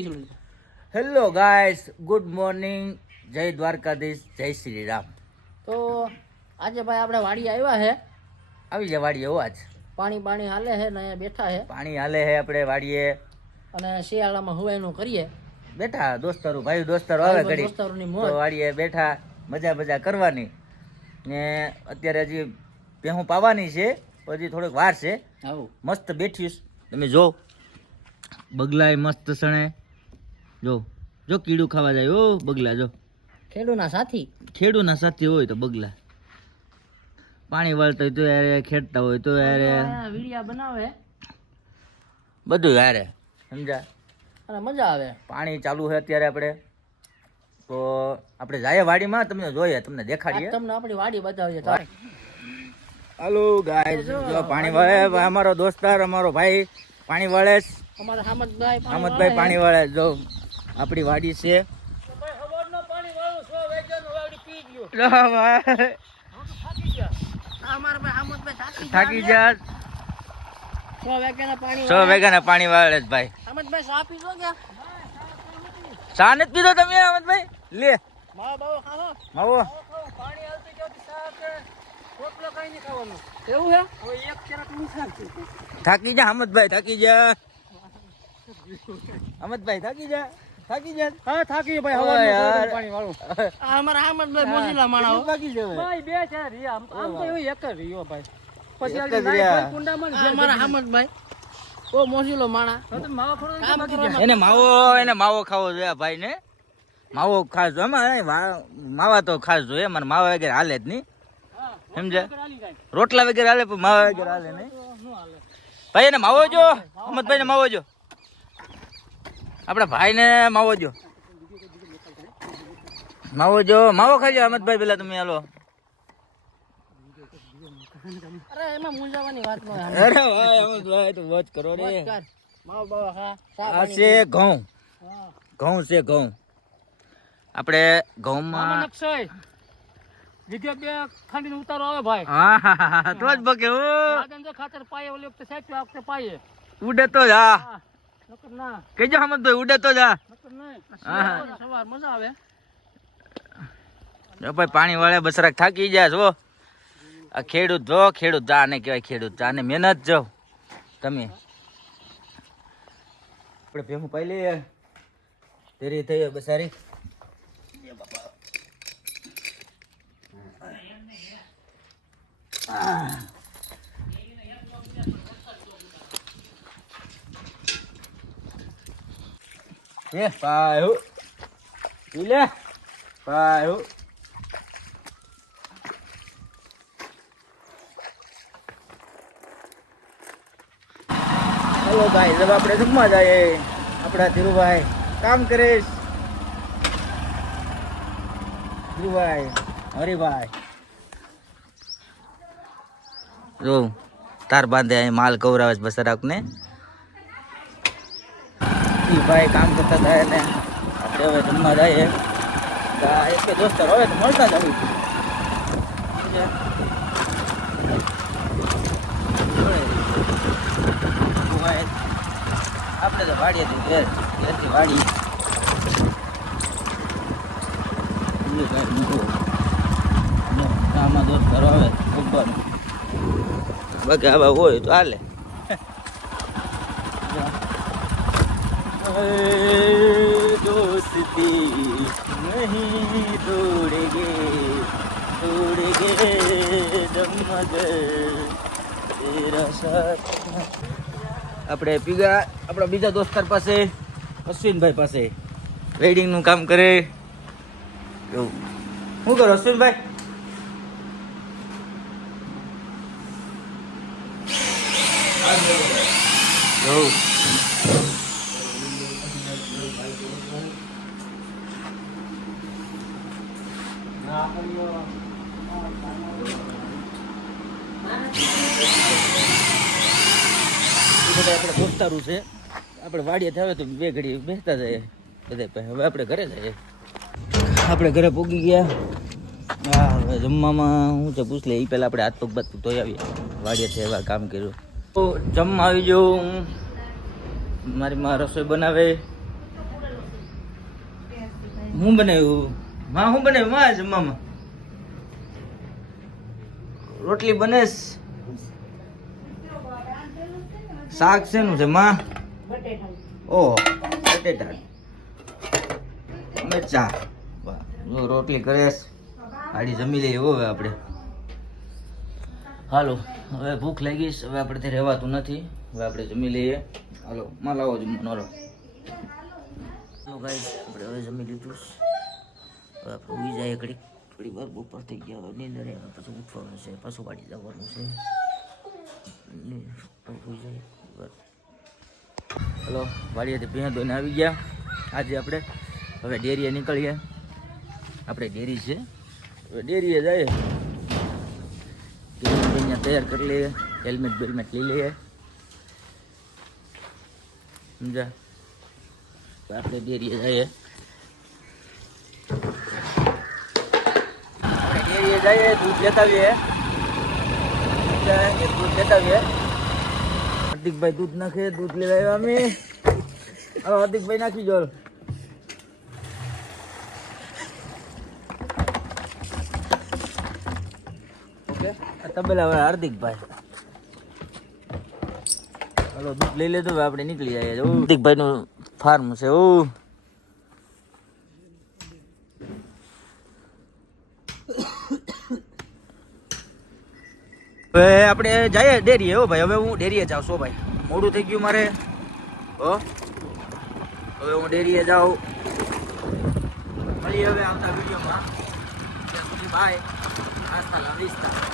Hello guys, good morning, જય દ્વારકાધીશ, જય શ્રી રામ. તો આજે ભાઈ આપણે વાડી આવ્યા છે. આવી જાય વાડીએ અવાજ. પાણી હાલે છે ને અહીંયા બેઠા છે. પાણી હાલે છે આપણે વાડીએ અને શિયાળામાં હુવાયનું કરીએ. બેઠા દોસ્તારો, ભાઈ દોસ્તારો આવે ઘડી દોસ્તારોની તો મોજ. વાડીએ બેઠા મજા કરવાની. ને અત્યારે હજી ભેહું પાવાની છે, પછી થોડીક વાર છે. આવું મસ્ત બેઠીશ, તમે જો બગલાય મસ્ત સણે. જો જો કીડું ખાવા જાય. ઓ બગલા જો, ખેડૂના સાથી. ખેડૂના સાથી હોય તો બગલા પાણી વાળતા હોય તો યારે, ખેડતા હોય તો યારે, વિડિયા બનાવે બધું યારે, સમજા. અને મજા આવે. પાણી ચાલુ છે અત્યારે આપણે, તો આપણે જાય વાડીમાં, તમને જોઈએ, તમને દેખાડીએ. તમને આપણી વાડી બતાવીએ. તારે હાલો ગાઈસ, જો પાણી વાળે અમારો દોસ્તાર, અમારો ભાઈ પાણી વાળે. અમારા હામદભાઈ પાણી વાળે. જો આપણી વાડી છે. થાકી જા. 6 વાગ્યાના પાણી વાળે જ ભાઈ. હામદભાઈ ચા પીધો કે? ચા નથી પીધો તમે અહમદભાઈ? લે માવો ખાવો. માવો પાણી આવતી જતી ચા કે રોટલો કઈ નહીં ખાવાનું. એવું છે? હવે એક કેરાક નુકસાન છે. થાકી જા અહમદભાઈ, થાકી જા અહમદભાઈ, થાકી જા. હા થાકી ભાઈ. ઓય હવાનું યાર. પાણી વાળું. આ અમારા હામદભાઈ મોજીલા માણા હો. બાકી છે ભાઈ બે છે રિયા. આમ તો એવું એક જ રહ્યો ભાઈ. પછી એક જ આ રહ્યા. નાઈ કુંડામાં આ અમારા હામદભાઈ ઓ મોજીલો માણા. તો માવો થોડો કામ કરવામાં. એને માવો ખાવો જોઈએ ભાઈ ને. માવો ખાસ જોઈએ. માવા તો ખાસ જોઈએ. મને માવા વગેરે હાલે જ નહીં, સમજે. રોટલા વગેરે હાલે પણ માવા વગેરે હાલે નહીં ભાઈ. એને માવો જો, અહમદભાઈ ને માવો જો, આપડા ભાઈ ને માવો જો. માવો ખાજો અહમદભાઈ. પેલા તમે હાલો. અરે એમાં મૂંઝાવાની વાત ન હોય. અરે ભાઈ અહમદભાઈ તો વોચ કરો રે. માવો બાવો ખા. આ છે ઘઉં છે ઘઉં. આપણે ઘઉંમાં વિડિયો બે ખાંડીને ઉતારો આવે ભાઈ. હા તો જ બકે. જો ખાતર પાયે ઓલી વખતે સાચું આ વખતે પાયે ઉડે તો જા નકર ના. કેજો અહમદભાઈ, ઉડે તો જા. નકર નહીં. હા. સવાર મજા આવે. જો ભાઈ પાણી વાળે બસરાક થાકી જાય છો. આ ખેડૂત જો, ખેડૂત જા ને કહેવાય. ખેડૂત જા ને મહેનત જો તમે. આપણે ભેહું પાઈ લઈએ. તેરી થઈ બસારી. એ પાયો પી લે. પાયો હેલો ભાઈ, જब આપણે જમવા જઈએ. આપણા ધીરુભાઈ કામ કરીશ. ધીરુભાઈ, હરિભાઈ જો તાર બાંધે અહીં માલ કવરાવે છે બસરાક ને. ભાઈ કામ કરતા થાય ને આપણે હવે જમવા જઈએ. એક દોસ્તાર હવે તો મળતા જ આવું. આપણે તો વાડીએથી ઘેરથી વાડી. આમાં દોસ્તારો આવે ઉપર બાકી આવા હોય તો હાલે. दोस्ती नहीं तोड़ेंगे दम मगर तेरा साथ. આપણે પીગા આપણા બીજા દોસ્તાર પાસે, અશ્વિનભાઈ પાસે વેલ્ડિંગ નું કામ કરે. એવું શું કરો અશ્વિનભાઈ? એવું બધા આપણે દોસ્તારું છે. આપણે વાડીએ આવે તો બે ઘડી બેસતા જઈએ બધા. હવે આપણે ઘરે જઈએ. આપણે ઘરે પૂગી ગયા. હા હવે જમવામાં શું છે પૂછ લે. એ પહેલાં આપણે હાથ પગ બાદ ધોઈ આવીએ. વાડીએથી એવા કામ કર્યું તો જમવા આવી જાઉં. મારી માં રસોઈ બનાવે. હું બનાવ્યું માં શું બનાવ્યું માં જમવામાં રોટલી બને શાક શેનું છે માં ઓહો બટેટા મરચા જો રોટલી કરે આડી જમી લઈએ હવે આપણે હાલો હવે ભૂખ લાગી હવે આપણે તે રહેવાતું નથી હવે આપણે જમી લઈએ હાલો માં લાવો જમવાનો હાલો ગાઈસ આપણે હવે જમી લીધું હવે આપણે ઉઈ જાય થોડી વાર બપોર થઈ ગયા હવે નીંદર પછી ઉઠવાનું છે પાછું વાડી જવાનું છે ઉઈ જાય હલો વાડીએથી ભેં ધોઈને આવી ગયા આજે આપણે હવે ડેરીએ નીકળીએ આપણે ડેરી છે હવે ડેરીએ જઈએ અહીંયા તૈયાર કરી લઈએ હેલ્મેટ બેલ્મેટ લઈ લઈએ સમજા આપણે ડેરીએ જઈએ દૂધ લેતા આવીએ દૂધ લેતા આવીએ હાર્દિકભાઈ દૂધ નાખે દૂધ લેવા આવ્યા અમે હવે હાર્દિકભાઈ નાખી જો ઓકે તબેલા હવે હાર્દિકભાઈ હાલો દૂધ લઈ લેતો હવે આપણે નીકળી જઈએ હાર્દિકભાઈ નું ફાર્મ છે હવે આપણે જઈએ ડેરીએ હો ભાઈ હવે હું ડેરીએ જાઉં છું ભાઈ મોડું થઈ ગયું મારે હો હવે હું ડેરીએ જાઉં મળીએ હવે આવતા વિડીયોમાં બાય આસ્તા લા વિસ્તા